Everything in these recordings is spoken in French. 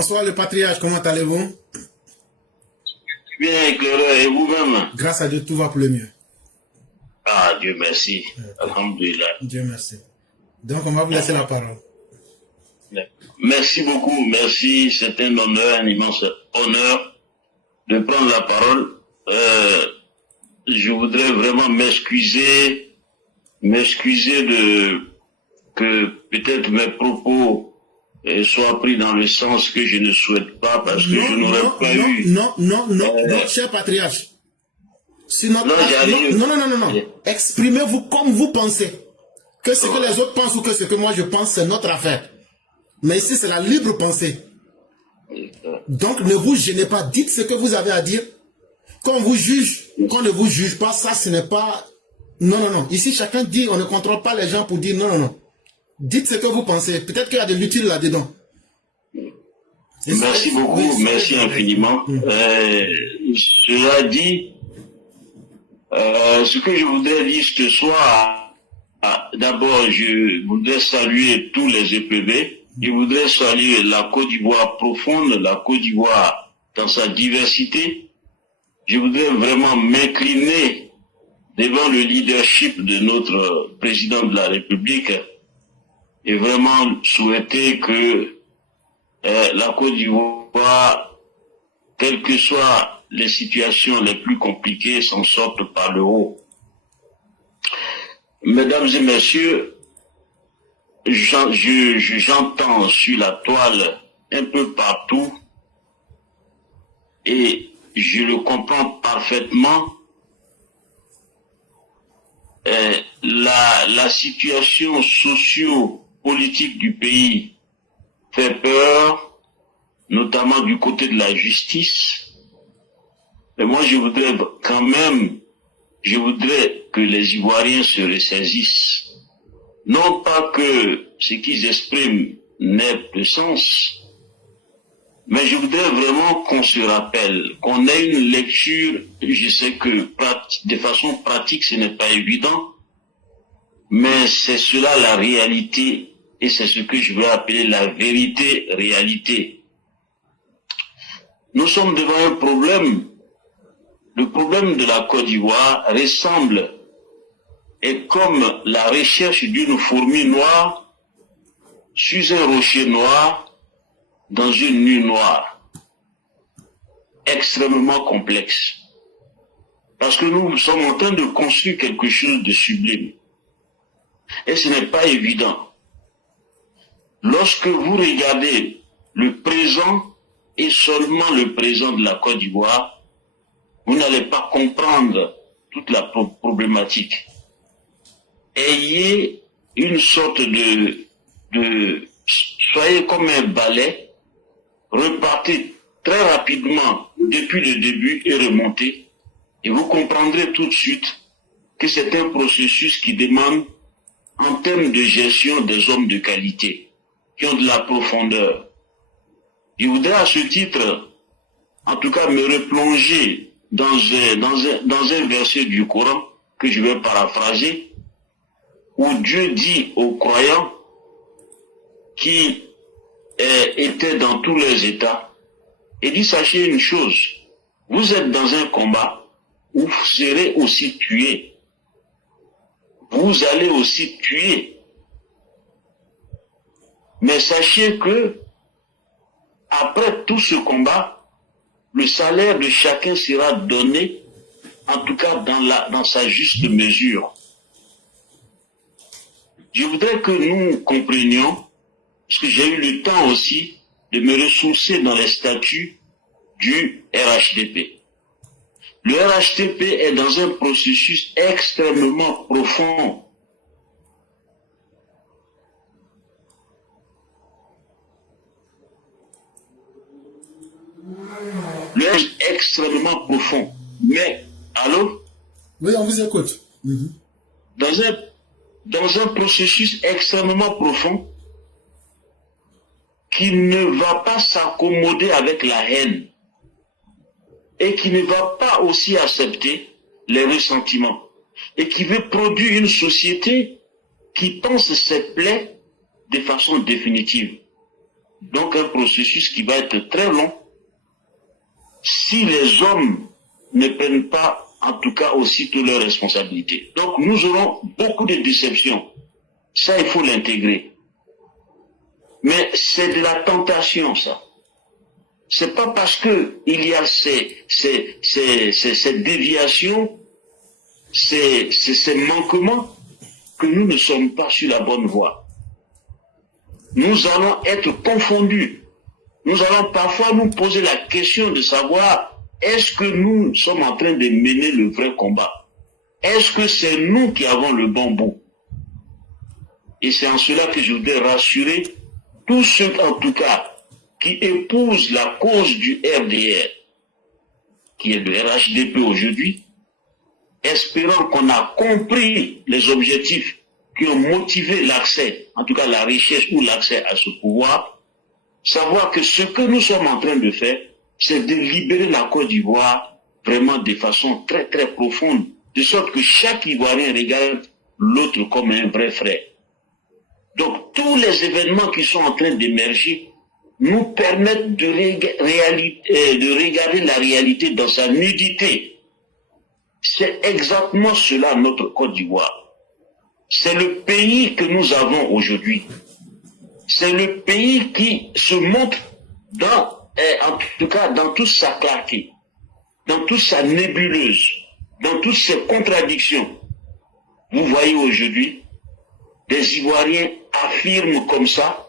Bonsoir le patriarche, comment allez-vous? Bien éclairé, et vous-même? Grâce à Dieu, tout va pour le mieux. Ah, Dieu merci. Alhamdulillah. Dieu merci. Donc, on va vous laisser la parole. Merci beaucoup, merci. C'est un honneur, un immense honneur de prendre la parole. Je voudrais vraiment m'excuser de que peut-être mes propos soient pris dans le sens que je ne souhaite pas parce que je n'aurais pas eu... Non, cher patriarche. Non, exprimez-vous comme vous pensez. Que ce que les autres pensent ou que ce que moi je pense, c'est notre affaire. Mais ici, c'est la libre pensée. Donc, ne vous gênez pas. Dites ce que vous avez à dire. Qu'on vous juge, qu'on ne vous juge pas, ça, ce n'est pas... Non. Ici, chacun dit, on ne contrôle pas les gens pour dire non. Dites ce que vous pensez. Peut-être qu'il y a de l'utile là-dedans. Merci beaucoup, merci infiniment. Cela dit, ce que je voudrais dire ce soir, d'abord, je voudrais saluer tous les EPV. Je voudrais saluer la Côte d'Ivoire profonde, la Côte d'Ivoire dans sa diversité. Je voudrais vraiment m'incliner devant le leadership de notre président de la République et vraiment souhaiter que la Côte d'Ivoire, quelles que soient les situations les plus compliquées, s'en sorte par le haut. Mesdames et messieurs, j'entends sur la toile un peu partout et je le comprends parfaitement. La situation socio-politique du pays fait peur, notamment du côté de la justice. Mais moi, je voudrais que les Ivoiriens se ressaisissent. Non pas que ce qu'ils expriment n'ait de sens, mais je voudrais vraiment qu'on se rappelle, qu'on ait une lecture. Je sais que de façon pratique, ce n'est pas évident, mais c'est cela la réalité, et c'est ce que je veux appeler la vérité-réalité. Nous sommes devant un problème. Le problème de la Côte d'Ivoire ressemble et comme la recherche d'une fourmi noire sur un rocher noir dans une nuit noire, extrêmement complexe. Parce que nous sommes en train de construire quelque chose de sublime. Et ce n'est pas évident. Lorsque vous regardez le présent et seulement le présent de la Côte d'Ivoire, vous n'allez pas comprendre toute la problématique. Ayez une sorte soyez comme un balai, repartez très rapidement depuis le début et remontez, et vous comprendrez tout de suite que c'est un processus qui demande, en termes de gestion, des hommes de qualité, qui ont de la profondeur. Je voudrais à ce titre, en tout cas, me replonger dans un verset du Coran que je vais paraphraser, où Dieu dit aux croyants qui étaient dans tous les états, et dit, sachez une chose, vous êtes dans un combat où vous serez aussi tués. Vous allez aussi tuer. Mais sachez que, après tout ce combat, le salaire de chacun sera donné, en tout cas dans sa juste mesure. Je voudrais que nous comprenions, parce que j'ai eu le temps aussi de me ressourcer dans les statuts du RHDP. Le RHDP est dans un processus extrêmement profond. Extrêmement profond. Mais, allô? Oui, on vous écoute. Dans un processus extrêmement profond qui ne va pas s'accommoder avec la haine et qui ne va pas aussi accepter les ressentiments et qui veut produire une société qui pense ses plaies de façon définitive. Donc un processus qui va être très long si les hommes ne prennent pas, en tout cas, aussitôt leurs responsabilités. Donc nous aurons beaucoup de déceptions. Ça, il faut l'intégrer. Mais c'est de la tentation, ça. C'est pas parce que il y a ces déviations, ces manquements, que nous ne sommes pas sur la bonne voie. Nous allons être confondus. Nous allons parfois nous poser la question de savoir, est-ce que nous sommes en train de mener le vrai combat? Est-ce que c'est nous qui avons le bon bout? Et c'est en cela que je voudrais rassurer tous ceux, en tout cas, qui épousent la cause du RDR, qui est le RHDP aujourd'hui, espérant qu'on a compris les objectifs qui ont motivé l'accès, en tout cas la recherche ou l'accès à ce pouvoir, savoir que ce que nous sommes en train de faire, c'est de libérer la Côte d'Ivoire vraiment de façon très très profonde, de sorte que chaque Ivoirien regarde l'autre comme un vrai frère. Donc tous les événements qui sont en train d'émerger nous permettent de regarder la réalité dans sa nudité. C'est exactement cela notre Côte d'Ivoire. C'est le pays que nous avons aujourd'hui. C'est le pays qui se montre en tout cas dans toute sa clarté, dans toute sa nébuleuse, dans toutes ses contradictions. Vous voyez aujourd'hui, des Ivoiriens affirment comme ça,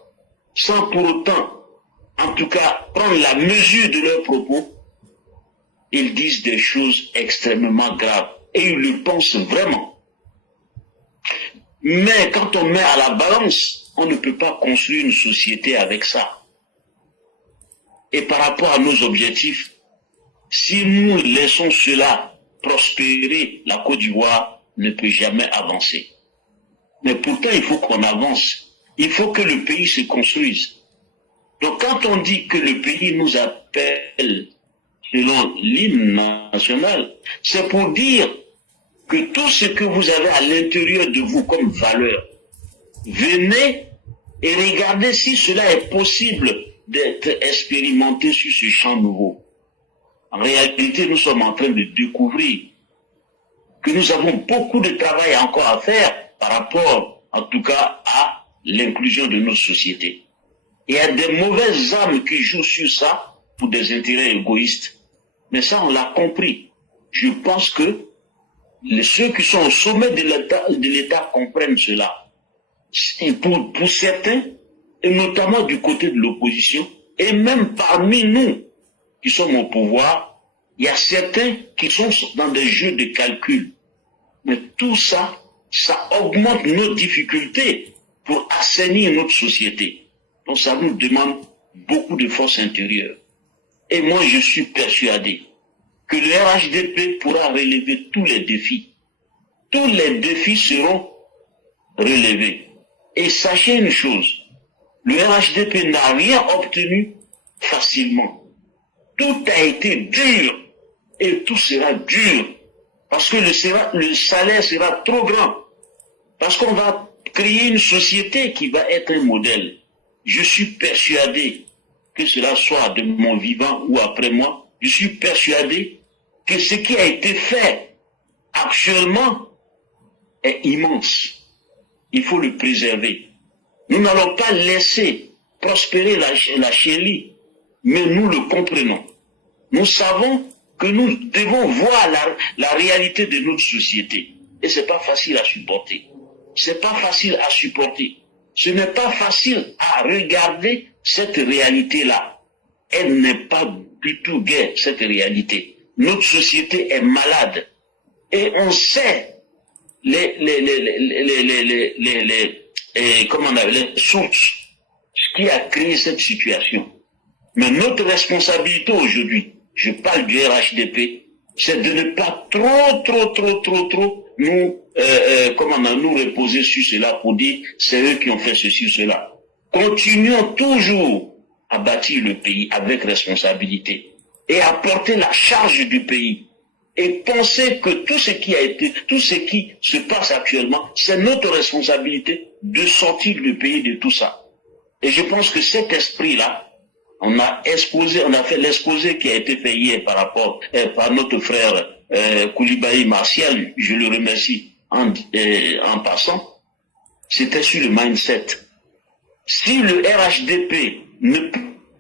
sans pour autant, en tout cas, prendre la mesure de leurs propos. Ils disent des choses extrêmement graves et ils le pensent vraiment. Mais quand on met à la balance, on ne peut pas construire une société avec ça. Et par rapport à nos objectifs, si nous laissons cela prospérer, la Côte d'Ivoire ne peut jamais avancer. Mais pourtant, il faut qu'on avance. Il faut que le pays se construise. Donc quand on dit que le pays nous appelle selon l'hymne national, c'est pour dire que tout ce que vous avez à l'intérieur de vous comme valeur, venez et regardez si cela est possible d'être expérimenté sur ce champ nouveau. En réalité, nous sommes en train de découvrir que nous avons beaucoup de travail encore à faire par rapport, en tout cas, à l'inclusion de nos sociétés. Il y a des mauvaises âmes qui jouent sur ça pour des intérêts égoïstes. Mais ça, on l'a compris. Je pense que ceux qui sont au sommet de l'État comprennent cela. Et pour certains, et notamment du côté de l'opposition, et même parmi nous qui sommes au pouvoir, il y a certains qui sont dans des jeux de calcul. Mais tout ça, ça augmente nos difficultés pour assainir notre société. Donc ça nous demande beaucoup de force intérieure. Et moi, je suis persuadé que le RHDP pourra relever tous les défis. Tous les défis seront relevés. Et sachez une chose, le RHDP n'a rien obtenu facilement. Tout a été dur et tout sera dur parce que le salaire sera trop grand. Parce qu'on va créer une société qui va être un modèle. Je suis persuadé que cela soit de mon vivant ou après moi, je suis persuadé que ce qui a été fait actuellement est immense. Il faut le préserver. Nous n'allons pas laisser prospérer la chérie, mais nous le comprenons. Nous savons que nous devons voir la réalité de notre société. Et c'est pas facile à supporter. C'est pas facile à supporter. Ce n'est pas facile à regarder cette réalité-là. Elle n'est pas du tout gaie, cette réalité. Notre société est malade. Et on sait les sources, ce qui a créé cette situation. Mais notre responsabilité aujourd'hui, je parle du RHDP, c'est de ne pas trop nous reposer sur cela pour dire c'est eux qui ont fait ceci ou cela. Continuons toujours à bâtir le pays avec responsabilité et à porter la charge du pays et penser que tout ce qui se passe actuellement, c'est notre responsabilité de sortir le pays de tout ça. Et je pense que cet esprit-là, on a fait l'exposé qui a été fait hier par notre frère Koulibaly Martial, je le remercie en passant, c'était sur le mindset. Si le RHDP ne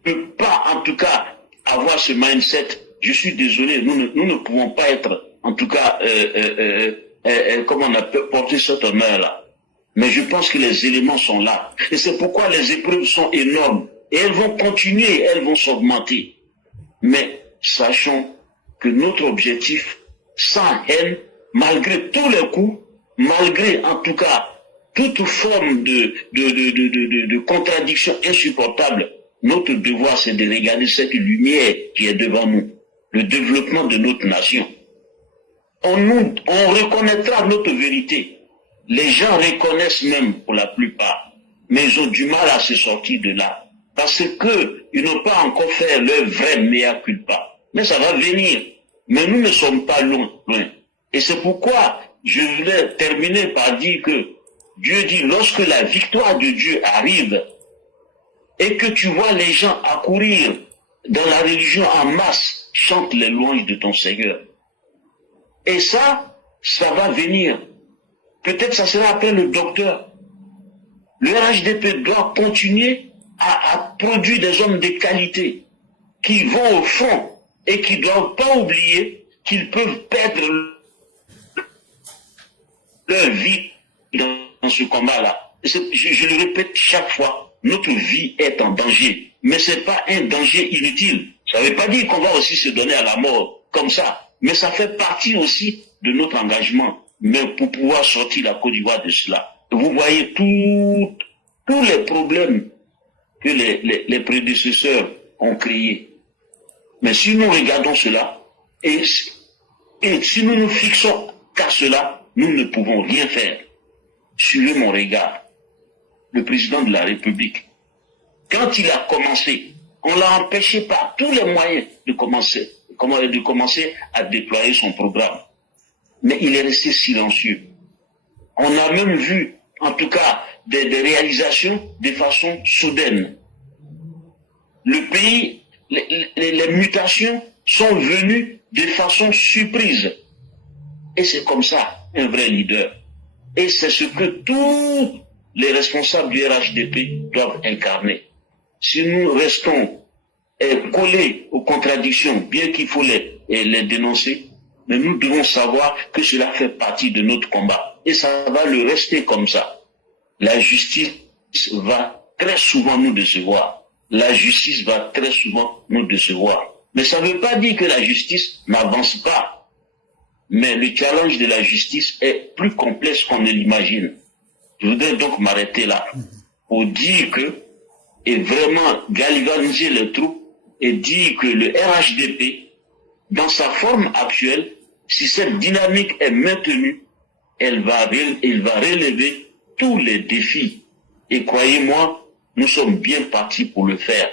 peut pas, en tout cas, avoir ce mindset, je suis désolé, nous ne pouvons pas être, en tout cas, comme on a porté cet honneur-là. Mais je pense que les éléments sont là. Et c'est pourquoi les épreuves sont énormes. Et elles vont continuer, elles vont s'augmenter. Mais sachons que notre objectif, sans haine, malgré tous les coups, malgré en tout cas toute forme de contradiction insupportable, notre devoir c'est de regarder cette lumière qui est devant nous, le développement de notre nation. On reconnaîtra notre vérité. Les gens reconnaissent même pour la plupart, mais ils ont du mal à se sortir de là. Parce qu'ils n'ont pas encore fait leur vrai mea culpa. Mais ça va venir. Mais nous ne sommes pas loin. Et c'est pourquoi je voulais terminer par dire que Dieu dit, lorsque la victoire de Dieu arrive, et que tu vois les gens accourir dans la religion en masse, chante les louanges de ton Seigneur. Et ça va venir. Peut-être ça sera après le docteur. Le RHDP doit continuer à produire des hommes de qualité qui vont au front et qui ne doivent pas oublier qu'ils peuvent perdre leur vie dans ce combat-là. Je le répète chaque fois, notre vie est en danger. Mais ce n'est pas un danger inutile. Ça ne veut pas dire qu'on va aussi se donner à la mort comme ça. Mais ça fait partie aussi de notre engagement. Mais pour pouvoir sortir la Côte d'Ivoire de cela. Vous voyez tous les problèmes que les prédécesseurs ont créés. Mais si nous regardons cela, et si nous nous fixons qu'à cela, nous ne pouvons rien faire. Suivez mon regard. Le président de la République, quand il a commencé, on l'a empêché par tous les moyens de commencer à déployer son programme. Mais il est resté silencieux. On a même vu, en tout cas, des réalisations de façon soudaine. Le pays, les mutations sont venues de façon surprise. Et c'est comme ça, un vrai leader. Et c'est ce que tous les responsables du RHDP doivent incarner. Si nous restons collés aux contradictions, bien qu'il faut les dénoncer, mais nous devons savoir que cela fait partie de notre combat. Et ça va le rester comme ça. La justice va très souvent nous décevoir. La justice va très souvent nous décevoir. Mais ça ne veut pas dire que la justice n'avance pas. Mais le challenge de la justice est plus complexe qu'on ne l'imagine. Je voudrais donc m'arrêter là pour dire que, et vraiment galvaniser les troupes et dire que le RHDP, dans sa forme actuelle, si cette dynamique est maintenue, il va relever tous les défis. Et croyez-moi, nous sommes bien partis pour le faire.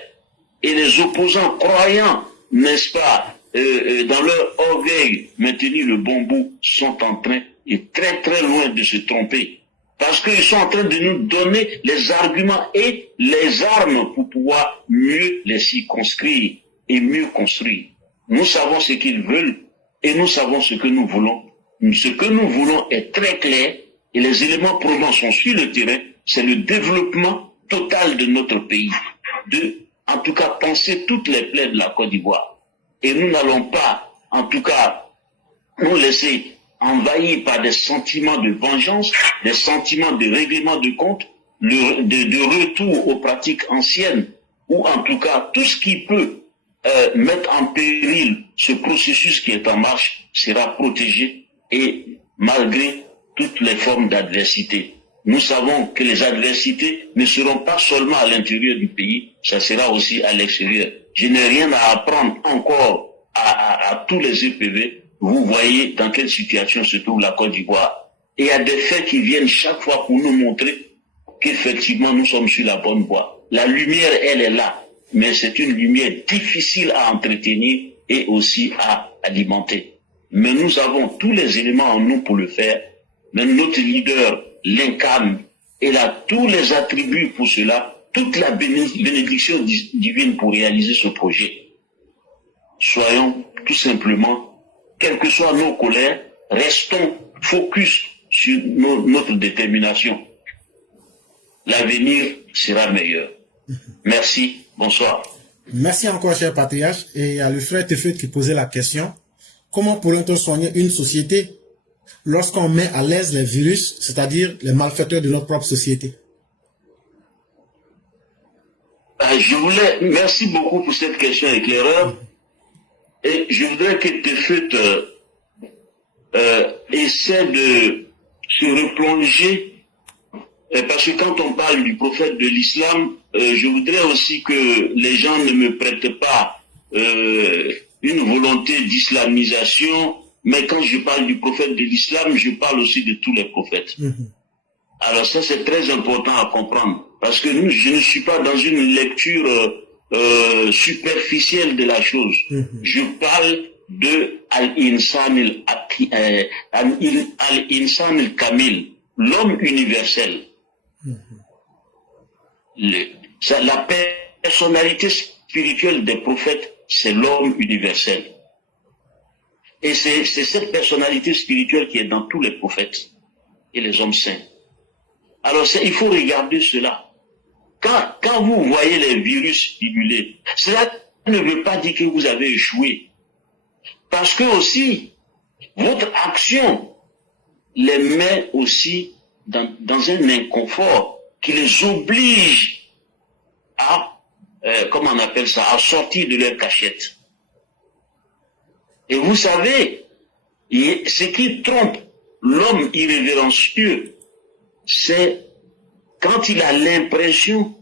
Et les opposants croyants, n'est-ce pas, dans leur orgueil, maintenir le bon bout, sont en train, et très très loin de se tromper. Parce qu'ils sont en train de nous donner les arguments et les armes pour pouvoir mieux les circonscrire et mieux construire. Nous savons ce qu'ils veulent et nous savons ce que nous voulons. Ce que nous voulons est très clair et les éléments probants sont sur le terrain. C'est le développement total de notre pays. En tout cas, penser toutes les plaies de la Côte d'Ivoire. Et nous n'allons pas, en tout cas, nous laisser envahir par des sentiments de vengeance, des sentiments de règlement de compte, de retour aux pratiques anciennes, ou en tout cas, tout ce qui peut mettre en péril ce processus qui est en marche sera protégé et malgré toutes les formes d'adversité. Nous savons que les adversités ne seront pas seulement à l'intérieur du pays, ça sera aussi à l'extérieur. Je n'ai rien à apprendre encore à tous les EPV. Vous voyez dans quelle situation se trouve la Côte d'Ivoire. Et il y a des faits qui viennent chaque fois pour nous montrer qu'effectivement nous sommes sur la bonne voie. La lumière, elle est là, mais c'est une lumière difficile à entretenir et aussi à alimenter. Mais nous avons tous les éléments en nous pour le faire. Mais notre leader l'incarne. Il a tous les attributs pour cela, toute la bénédiction divine pour réaliser ce projet. Soyons tout simplement, quelles que soient nos colères, restons focus sur notre détermination. L'avenir sera meilleur. Merci, bonsoir. Merci encore, cher patriarche. Et il y a le frère Tefeu qui posait la question. Comment pourrait-on soigner une société lorsqu'on met à l'aise les virus, c'est-à-dire les malfaiteurs de notre propre société? Merci beaucoup pour cette question éclaireur. Et je voudrais que Tefeu essaie de se replonger. Parce que quand on parle du prophète de l'islam, je voudrais aussi que les gens ne me prêtent pas une volonté d'islamisation, mais quand je parle du prophète de l'islam, je parle aussi de tous les prophètes. Alors ça, c'est très important à comprendre, parce que je ne suis pas dans une lecture superficielle de la chose. Je parle de Al-Insan al-Kamil, l'homme universel. La personnalité spirituelle des prophètes, c'est l'homme universel. Et c'est cette personnalité spirituelle qui est dans tous les prophètes et les hommes saints. Alors il faut regarder cela. Quand vous voyez les virus pullulés, cela ne veut pas dire que vous avez échoué. Parce que aussi, votre action les met aussi dans un inconfort qui les oblige à, comment on appelle ça, à sortir de leur cachette. Et vous savez, ce qui trompe l'homme irrévérencieux, c'est quand il a l'impression,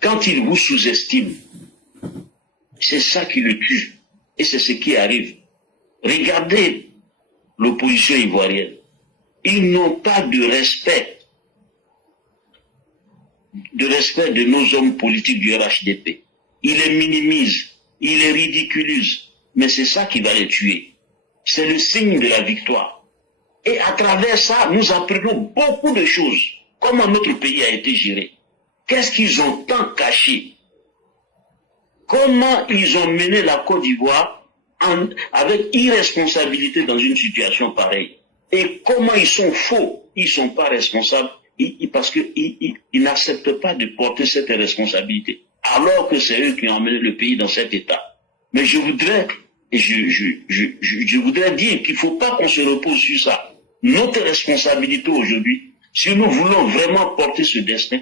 quand il vous sous-estime. C'est ça qui le tue. Et c'est ce qui arrive. Regardez l'opposition ivoirienne. Ils n'ont pas de respect de nos hommes politiques du RHDP. Ils les minimisent, ils les ridiculisent. Mais c'est ça qui va les tuer. C'est le signe de la victoire. Et à travers ça, nous apprenons beaucoup de choses. Comment notre pays a été géré. Qu'est-ce qu'ils ont tant caché. Comment ils ont mené la Côte d'Ivoire avec irresponsabilité dans une situation pareille. Et comment ils sont faux. Ils ne sont pas responsables parce qu'ils n'acceptent pas de porter cette responsabilité. Alors que c'est eux qui ont mené le pays dans cet état. Mais je voudrais dire qu'il ne faut pas qu'on se repose sur ça. Notre responsabilité aujourd'hui, si nous voulons vraiment porter ce destin,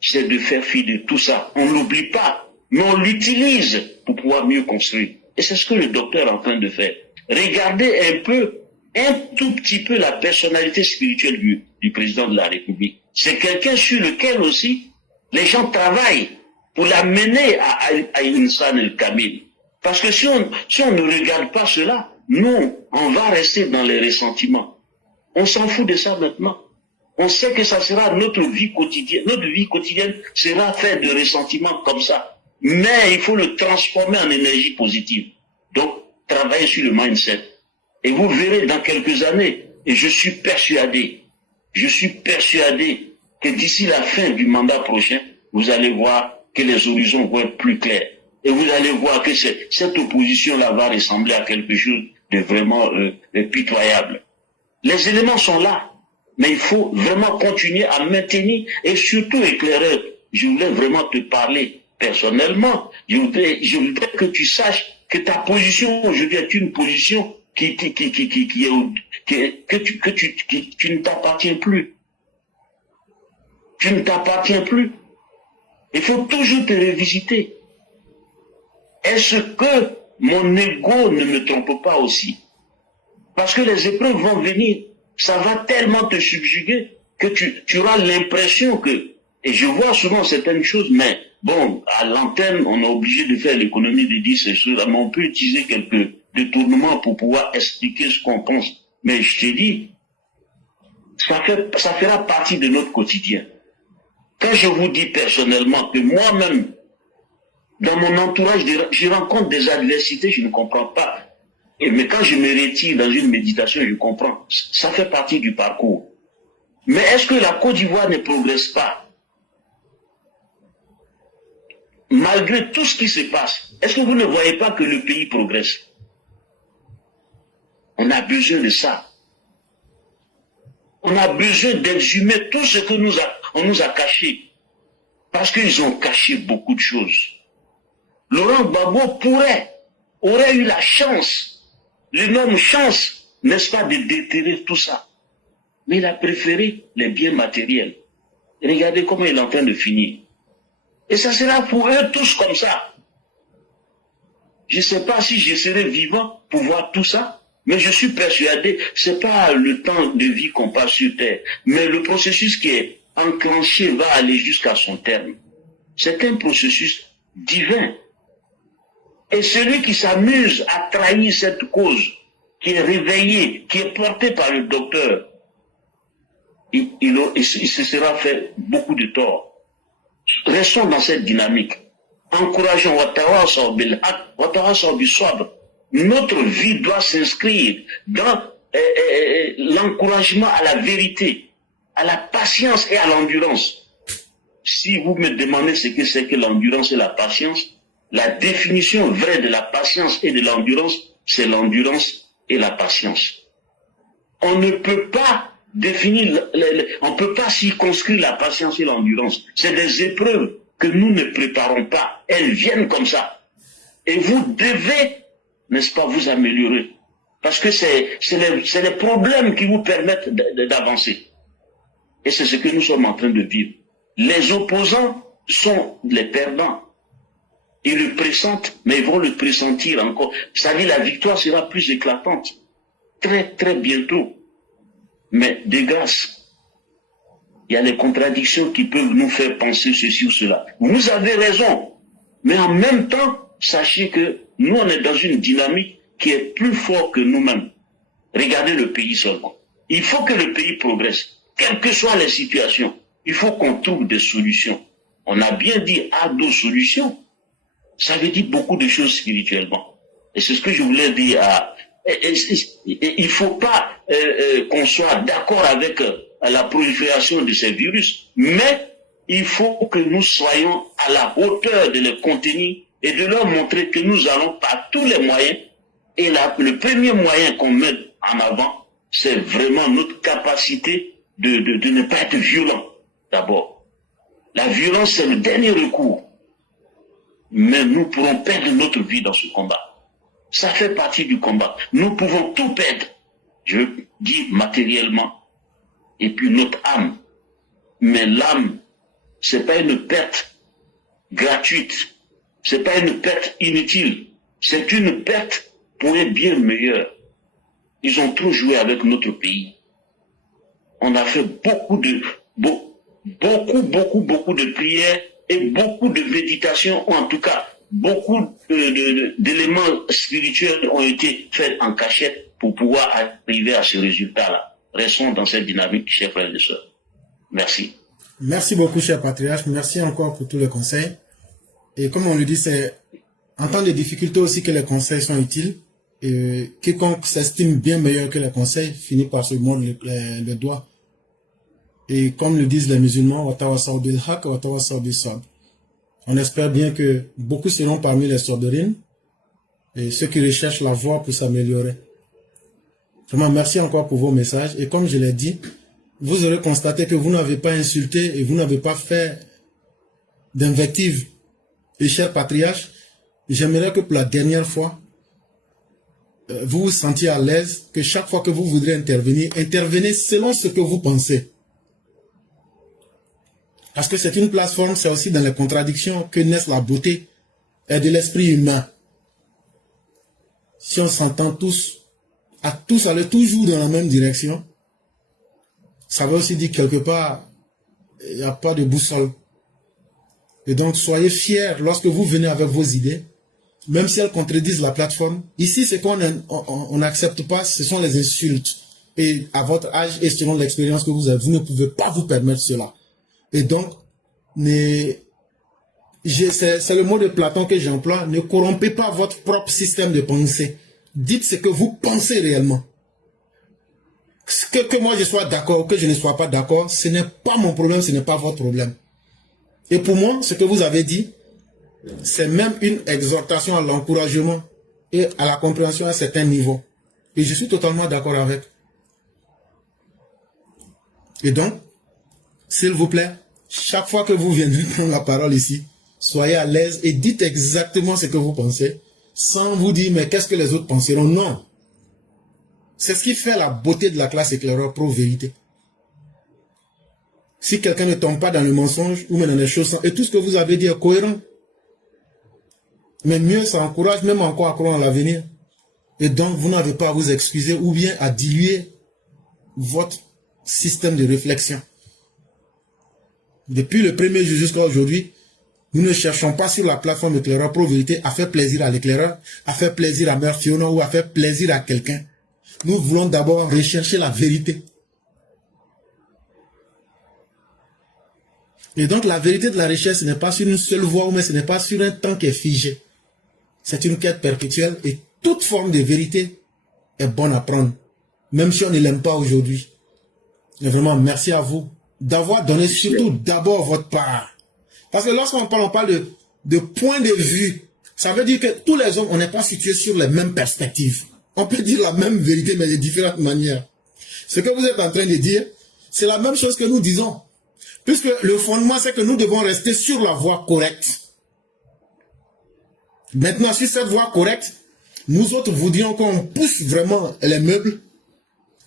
c'est de faire fi de tout ça. On ne l'oublie pas, mais on l'utilise pour pouvoir mieux construire. Et c'est ce que le docteur est en train de faire. Regardez un tout petit peu la personnalité spirituelle du président de la République. C'est quelqu'un sur lequel aussi les gens travaillent pour l'amener à Insan el-Kamil. Parce que si on ne regarde pas cela, nous, on va rester dans les ressentiments. On s'en fout de ça maintenant. On sait que ça sera notre vie quotidienne. Notre vie quotidienne sera faite de ressentiments comme ça. Mais il faut le transformer en énergie positive. Donc, travaillez sur le mindset. Et vous verrez dans quelques années, et je suis persuadé que d'ici la fin du mandat prochain, vous allez voir que les horizons vont être plus clairs. Et vous allez voir que cette opposition-là va ressembler à quelque chose de vraiment pitoyable. Les éléments sont là, mais il faut vraiment continuer à maintenir, et surtout éclaireur, je voulais vraiment te parler personnellement, je voudrais que tu saches que ta position aujourd'hui est une position qui ne t'appartient plus. Tu ne t'appartiens plus. Il faut toujours te revisiter. Est-ce que mon ego ne me trompe pas aussi? Parce que les épreuves vont venir. Ça va tellement te subjuguer que tu auras l'impression que... Et je vois souvent certaines choses, mais bon, à l'antenne, on est obligé de faire l'économie de dire ces choses, mais on peut utiliser quelques détournements pour pouvoir expliquer ce qu'on pense. Mais je te dis, ça fera partie de notre quotidien. Quand je vous dis personnellement que moi-même, dans mon entourage, je rencontre des adversités, je ne comprends pas. Mais quand je me retire dans une méditation, je comprends. Ça fait partie du parcours. Mais est-ce que la Côte d'Ivoire ne progresse pas? malgré tout ce qui se passe, est-ce que vous ne voyez pas que le pays progresse? On a besoin de ça. On a besoin d'exhumer tout ce que on nous a caché. Parce qu'ils ont caché beaucoup de choses. Laurent Gbagbo aurait eu la chance, l'énorme chance, n'est-ce pas, de déterrer tout ça. Mais il a préféré les biens matériels. Et regardez comment il est en train de finir. Et ça sera pour eux tous comme ça. Je ne sais pas si je serai vivant pour voir tout ça, mais je suis persuadé, ce n'est pas le temps de vie qu'on passe sur Terre, mais le processus qui est enclenché va aller jusqu'à son terme. C'est un processus divin. Et celui qui s'amuse à trahir cette cause, qui est réveillée, qui est portée par le docteur, il se sera fait beaucoup de tort. Restons dans cette dynamique. Encourageons Watawa Sorbi Sobre. Notre vie doit s'inscrire dans l'encouragement à la vérité, à la patience et à l'endurance. Si vous me demandez ce que c'est que l'endurance et la patience, la définition vraie de la patience et de l'endurance, c'est l'endurance et la patience. On ne peut pas définir, on ne peut pas circonscrire la patience et l'endurance. C'est des épreuves que nous ne préparons pas. Elles viennent comme ça. Et vous devez, n'est-ce pas, vous améliorer. Parce que c'est les problèmes qui vous permettent d'avancer. Et c'est ce que nous sommes en train de vivre. Les opposants sont les perdants. Ils le pressentent, mais ils vont le pressentir encore. C'est-à-dire la victoire sera plus éclatante. Très, très bientôt. Mais de grâce, il y a les contradictions qui peuvent nous faire penser ceci ou cela. Vous avez raison, mais en même temps, sachez que nous, on est dans une dynamique qui est plus forte que nous-mêmes. Regardez le pays seulement. Il faut que le pays progresse, quelles que soient les situations. Il faut qu'on trouve des solutions. On a bien dit Ado solutions. Ça veut dire beaucoup de choses spirituellement. Et c'est ce que je voulais dire à... il ne faut pas qu'on soit d'accord avec la prolifération de ces virus, mais il faut que nous soyons à la hauteur de les contenir et de leur montrer que nous allons par tous les moyens. Et le premier moyen qu'on met en avant, c'est vraiment notre capacité de ne pas être violent, d'abord. La violence, c'est le dernier recours. Mais nous pourrons perdre notre vie dans ce combat. Ça fait partie du combat. Nous pouvons tout perdre. Je dis matériellement. Et puis notre âme. Mais l'âme, c'est pas une perte gratuite. C'est pas une perte inutile. C'est une perte pour un bien meilleur. Ils ont trop joué avec notre pays. On a fait beaucoup de prières et beaucoup de méditation, ou en tout cas, beaucoup d'éléments spirituels ont été faits en cachette pour pouvoir arriver à ce résultat-là. Restons dans cette dynamique, chers frères et sœurs. Merci. Merci beaucoup, cher patriarche. Merci encore pour tous les conseils. Et comme on le dit, c'est en temps de difficulté aussi que les conseils sont utiles. Et quiconque s'estime bien meilleur que les conseils finit par se mordre les doigts. Et comme le disent les musulmans, Watawa Sorbil Haq, Watawa Sorbil Sabr. On espère bien que beaucoup seront parmi les sordorines et ceux qui recherchent la voie pour s'améliorer. Vraiment, merci encore pour vos messages. Et comme je l'ai dit, vous aurez constaté que vous n'avez pas insulté et vous n'avez pas fait d'invective. Et cher patriarche, j'aimerais que pour la dernière fois, vous vous sentiez à l'aise, que chaque fois que vous voudrez intervenir, intervenez selon ce que vous pensez. Parce que c'est une plateforme, c'est aussi dans les contradictions que naissent la beauté et de l'esprit humain. Si on s'entend tous aller toujours dans la même direction, ça veut aussi dire quelque part, il n'y a pas de boussole. Et donc, soyez fiers lorsque vous venez avec vos idées, même si elles contredisent la plateforme. Ici, ce qu'on n'accepte pas, ce sont les insultes. Et à votre âge et selon l'expérience que vous avez, vous ne pouvez pas vous permettre cela. Et donc, c'est le mot de Platon que j'emploie, ne corrompez pas votre propre système de pensée. Dites ce que vous pensez réellement. Que moi je sois d'accord, que je ne sois pas d'accord, ce n'est pas mon problème, ce n'est pas votre problème. Et pour moi, ce que vous avez dit, c'est même une exhortation à l'encouragement et à la compréhension à un certain niveau. Et je suis totalement d'accord avec. Et donc, s'il vous plaît, chaque fois que vous viendrez prendre la parole ici, soyez à l'aise et dites exactement ce que vous pensez, sans vous dire, mais qu'est-ce que les autres penseront? Non. C'est ce qui fait la beauté de la classe éclaireur pro-vérité. Si quelqu'un ne tombe pas dans le mensonge ou même dans les choses, et tout ce que vous avez dit est cohérent, mais mieux, ça encourage même encore à croire en l'avenir. Et donc, vous n'avez pas à vous excuser ou bien à diluer votre système de réflexion. Depuis le premier jour jusqu'à aujourd'hui, nous ne cherchons pas sur la plateforme éclaireur pro-vérité à faire plaisir à l'éclaireur, à faire plaisir à Mère Fiona ou à faire plaisir à quelqu'un. Nous voulons d'abord rechercher la vérité. Et donc la vérité de la recherche, ce n'est pas sur une seule voie, mais ce n'est pas sur un temps qui est figé. C'est une quête perpétuelle et toute forme de vérité est bonne à prendre, même si on ne l'aime pas aujourd'hui. Et vraiment, merci à vous d'avoir donné surtout d'abord votre part. Parce que lorsqu'on parle de point de vue, ça veut dire que tous les hommes, on n'est pas situés sur les mêmes perspectives. On peut dire la même vérité, mais de différentes manières. Ce que vous êtes en train de dire, c'est la même chose que nous disons. Puisque le fondement, c'est que nous devons rester sur la voie correcte. Maintenant, sur cette voie correcte, nous autres vous dirons qu'on pousse vraiment les meubles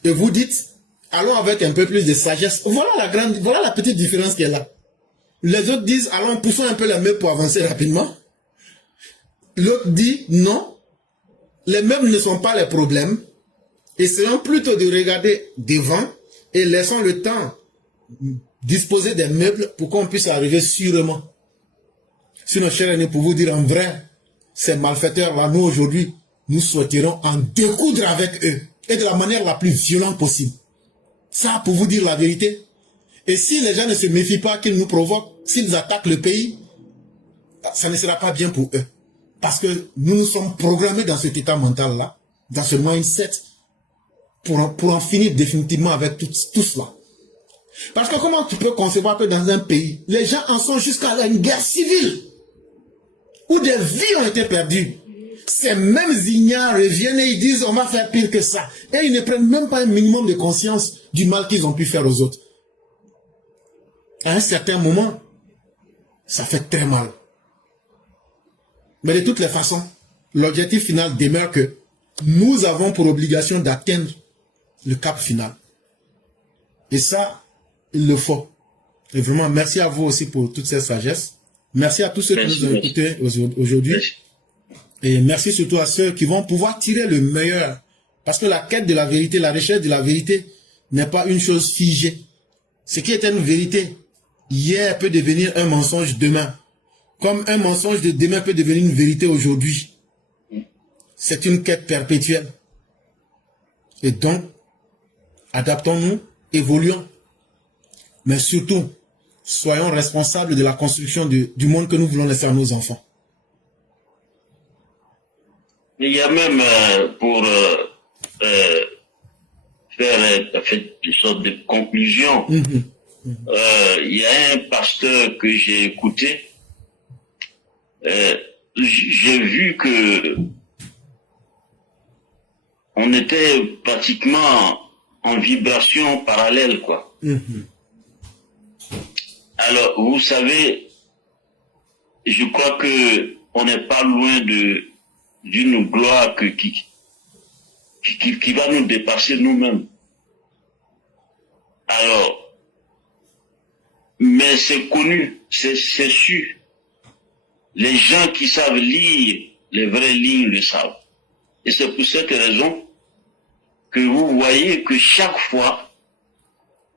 et vous dites, allons avec un peu plus de sagesse. Voilà la petite différence qui est là. Les autres disent, allons poussons un peu les meubles pour avancer rapidement. L'autre dit, non, les meubles ne sont pas les problèmes. Essayons plutôt de regarder devant et laissons le temps disposer des meubles pour qu'on puisse arriver sûrement. Sinon, cher aîné, pour vous dire en vrai, ces malfaiteurs-là, nous aujourd'hui, nous souhaiterons en découdre avec eux et de la manière la plus violente possible. Ça, pour vous dire la vérité. Et si les gens ne se méfient pas qu'ils nous provoquent, s'ils attaquent le pays, ça ne sera pas bien pour eux. Parce que nous nous sommes programmés dans cet état mental-là, dans ce mindset, pour en finir définitivement avec tout cela. Parce que comment tu peux concevoir que dans un pays, les gens en sont jusqu'à une guerre civile, où des vies ont été perdues. Ces mêmes ignares reviennent et ils disent on va faire pire que ça. Et ils ne prennent même pas un minimum de conscience du mal qu'ils ont pu faire aux autres. À un certain moment, ça fait très mal. Mais de toutes les façons, l'objectif final demeure que nous avons pour obligation d'atteindre le cap final. Et ça, il le faut. Et vraiment, merci à vous aussi pour toute cette sagesse. Merci à tous ceux qui nous ont écoutés aujourd'hui. Et merci surtout à ceux qui vont pouvoir tirer le meilleur. Parce que la quête de la vérité, la recherche de la vérité n'est pas une chose figée. Ce qui était une vérité hier peut devenir un mensonge demain. Comme un mensonge de demain peut devenir une vérité aujourd'hui. C'est une quête perpétuelle. Et donc, adaptons-nous, évoluons. Mais surtout, soyons responsables de la construction du monde que nous voulons laisser à nos enfants. Il y a même, pour faire une sorte de conclusion, il y a un pasteur que j'ai écouté, j'ai vu que on était pratiquement en vibration parallèle, quoi. Alors, vous savez, je crois que on n'est pas loin d'une gloire qui va nous dépasser nous-mêmes. Alors, mais c'est connu, c'est sûr. Les gens qui savent lire les vraies lignes le savent. Et c'est pour cette raison que vous voyez que chaque fois,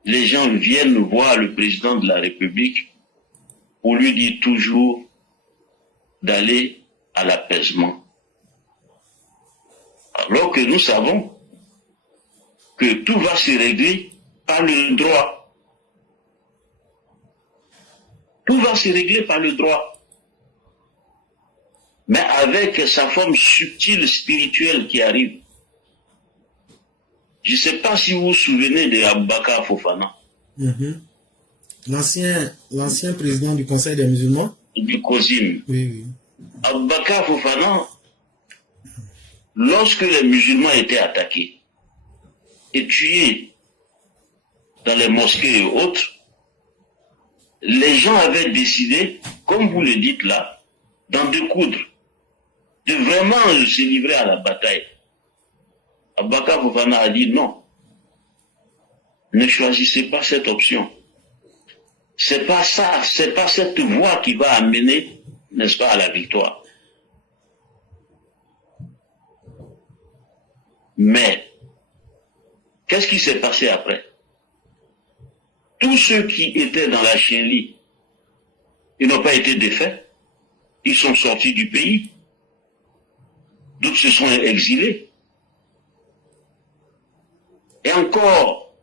les gens viennent voir le président de la République pour lui dire toujours d'aller à l'apaisement. Alors que nous savons que tout va se régler par le droit. Tout va se régler par le droit. Mais avec sa forme subtile, spirituelle qui arrive. Je ne sais pas si vous vous souvenez de Aboubakar Fofana. L'ancien président du Conseil des musulmans. du COSIM. Oui. Aboubakar Fofana, lorsque les musulmans étaient attaqués et tués dans les mosquées et autres, les gens avaient décidé, comme vous le dites là, d'en découdre, de vraiment se livrer à la bataille. Aboubakar Fofana a dit non, ne choisissez pas cette option. C'est pas ça, c'est pas cette voie qui va amener, n'est-ce pas, à la victoire. Mais, qu'est-ce qui s'est passé après? Tous ceux qui étaient dans la chienlit, ils n'ont pas été défaits. Ils sont sortis du pays. D'autres se sont exilés. Et encore,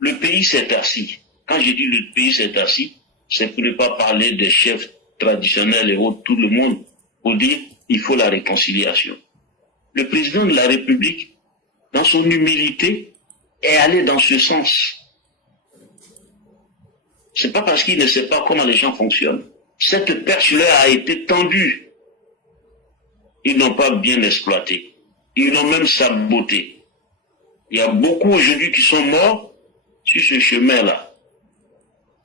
le pays s'est assis. Quand je dis le pays s'est assis, c'est pour ne pas parler des chefs traditionnels et autres, tout le monde, pour dire il faut la réconciliation. Le président de la République, dans son humilité, est allé dans ce sens. C'est pas parce qu'il ne sait pas comment les gens fonctionnent. Cette perche leur a été tendue. Ils n'ont pas bien exploité. Ils l'ont même saboté. Il y a beaucoup aujourd'hui qui sont morts sur ce chemin-là.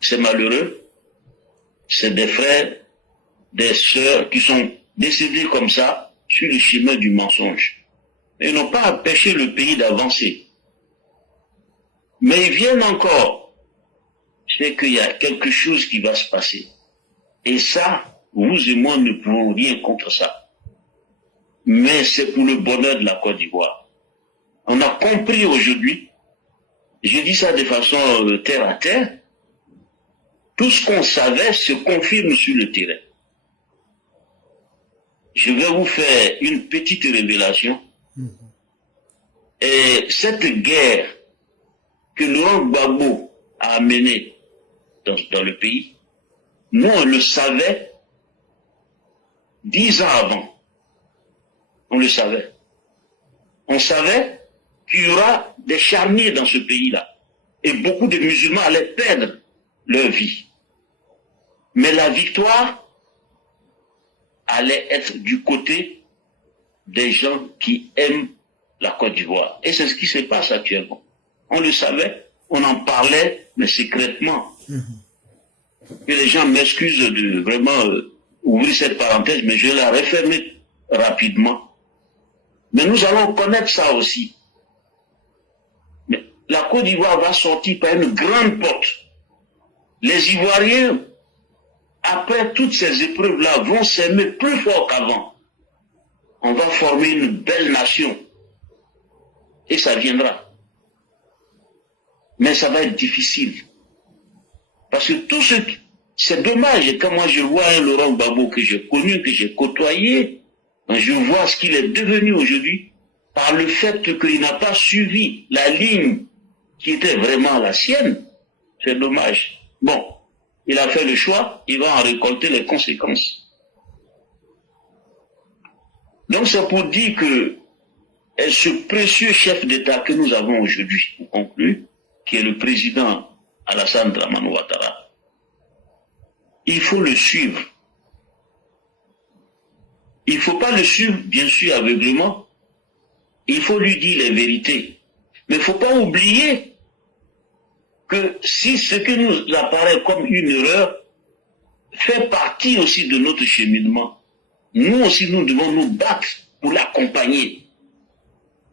C'est malheureux. C'est des frères, des sœurs qui sont décédés comme ça sur le chemin du mensonge. Ils n'ont pas empêché le pays d'avancer. Mais ils viennent encore. C'est qu'il y a quelque chose qui va se passer. Et ça, vous et moi ne pouvons rien contre ça. Mais c'est pour le bonheur de la Côte d'Ivoire. On a compris aujourd'hui, je dis ça de façon terre à terre, tout ce qu'on savait se confirme sur le terrain. Je vais vous faire une petite révélation. Et cette guerre que Laurent Gbagbo a menée dans le pays, nous on le savait 10 ans avant. On le savait. On savait qu'il y aura des charniers dans ce pays-là. Et beaucoup de musulmans allaient perdre leur vie. Mais la victoire allait être du côté des gens qui aiment la Côte d'Ivoire. Et c'est ce qui se passe actuellement. On le savait, on en parlait, mais secrètement. Que les gens m'excusent de vraiment ouvrir cette parenthèse, mais je vais la refermer rapidement. Mais nous allons connaître ça aussi. Mais la Côte d'Ivoire va sortir par une grande porte. Les Ivoiriens, après toutes ces épreuves-là, vont s'aimer plus fort qu'avant. On va former une belle nation. Et ça viendra. Mais ça va être difficile. Parce que tout ce qui... C'est dommage, quand moi je vois un Laurent Gbagbo que j'ai connu, que j'ai côtoyé, je vois ce qu'il est devenu aujourd'hui par le fait qu'il n'a pas suivi la ligne qui était vraiment la sienne. C'est dommage. Bon, il a fait le choix, il va en récolter les conséquences. Donc c'est pour dire que ce précieux chef d'État que nous avons aujourd'hui, pour conclure, qui est le président Alassane Dramane Ouattara, il faut le suivre. Il ne faut pas le suivre, bien sûr, aveuglément. Il faut lui dire les vérités. Mais il ne faut pas oublier que si ce qui nous apparaît comme une erreur fait partie aussi de notre cheminement, nous aussi, nous devons nous battre pour l'accompagner.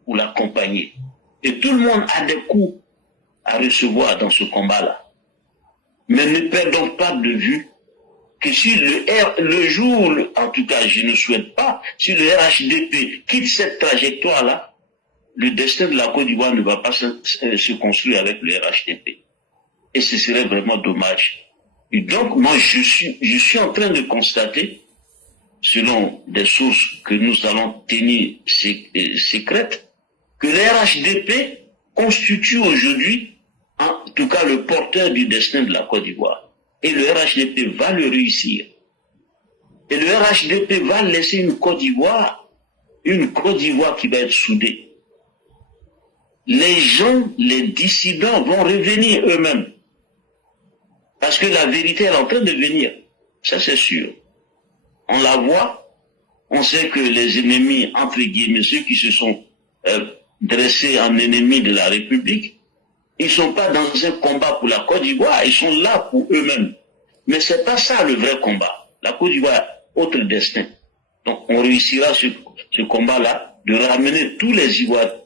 Pour l'accompagner. Et tout le monde a des coups à recevoir dans ce combat-là. Mais ne perdons pas de vue que si le jour, en tout cas je ne souhaite pas, si le RHDP quitte cette trajectoire-là, le destin de la Côte d'Ivoire ne va pas se construire avec le RHDP. Et ce serait vraiment dommage. Et donc, moi, je suis en train de constater, selon des sources que nous allons tenir secrètes, que le RHDP constitue aujourd'hui, en tout cas, le porteur du destin de la Côte d'Ivoire. Et le RHDP va le réussir. Et le RHDP va laisser une Côte d'Ivoire qui va être soudée. Les gens, les dissidents vont revenir eux-mêmes. Parce que la vérité est en train de venir. Ça, c'est sûr. On la voit, on sait que les ennemis, entre guillemets, ceux qui se sont dressés en ennemis de la République, ils ne sont pas dans un combat pour la Côte d'Ivoire, ils sont là pour eux-mêmes. Mais ce n'est pas ça le vrai combat. La Côte d'Ivoire a autre destin. Donc on réussira ce combat-là de ramener tous les Ivoiriens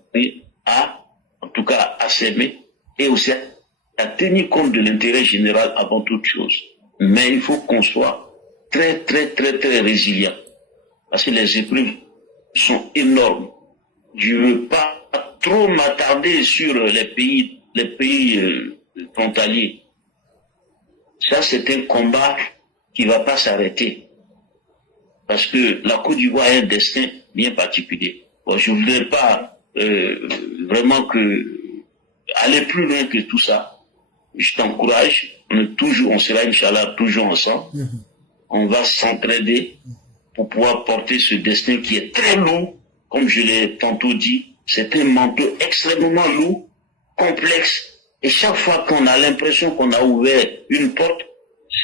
en tout cas, à s'aimer et aussi à tenir compte de l'intérêt général avant toute chose. Mais il faut qu'on soit très, très, très, très résilient. Parce que les épreuves sont énormes. Je ne veux pas trop m'attarder sur les pays frontaliers. Ça, c'est un combat qui ne va pas s'arrêter. Parce que la Côte d'Ivoire a un destin bien particulier. Bon, je ne voudrais pas vraiment aller plus loin que tout ça. Je t'encourage. On sera, Inch'Allah, toujours ensemble. On va s'entraider pour pouvoir porter ce destin qui est très lourd. Comme je l'ai tantôt dit, c'est un manteau extrêmement lourd, complexe. Et chaque fois qu'on a l'impression qu'on a ouvert une porte,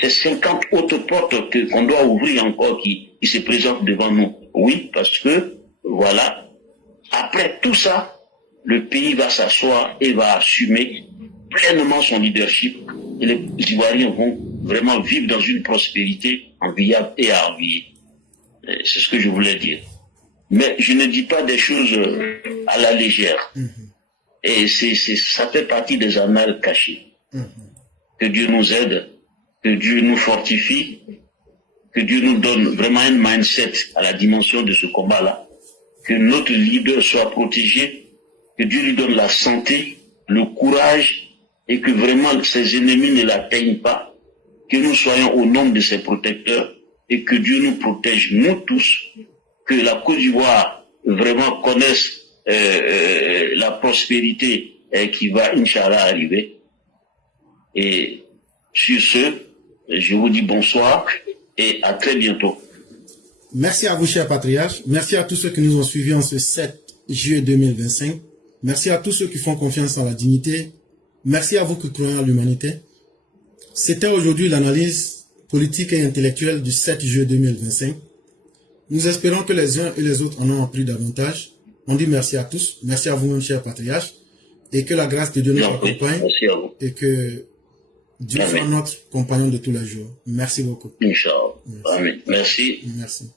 c'est 50 autres portes qu'on doit ouvrir encore qui se présentent devant nous. Oui, parce que, voilà, après tout ça, le pays va s'asseoir et va assumer pleinement son leadership. Et les Ivoiriens vont vraiment vivre dans une prospérité enviable et à envier. C'est ce que je voulais dire. Mais je ne dis pas des choses à la légère. Et ça fait partie des annales cachées. Que Dieu nous aide, que Dieu nous fortifie, que Dieu nous donne vraiment un mindset à la dimension de ce combat-là, que notre leader soit protégé, que Dieu lui donne la santé, le courage, et que vraiment ses ennemis ne l'atteignent pas, que nous soyons au nombre de ses protecteurs, et que Dieu nous protège, nous tous, que la Côte d'Ivoire vraiment connaisse la prospérité qui va, Inch'Allah, arriver. Et sur ce, je vous dis bonsoir et à très bientôt. Merci à vous, cher patriarche. Merci à tous ceux qui nous ont suivis en ce 7 juillet 2025. Merci à tous ceux qui font confiance en la dignité. Merci à vous qui croyez en l'humanité. C'était aujourd'hui l'analyse politique et intellectuelle du 7 juillet 2025. Nous espérons que les uns et les autres en ont appris davantage. On dit merci à tous. Merci à vous-même, cher patriarche. Et que la grâce de Dieu nous accompagne. Et que Dieu soit notre compagnon de tous les jours. Merci beaucoup. Inch'Allah. Amen. Merci. Merci.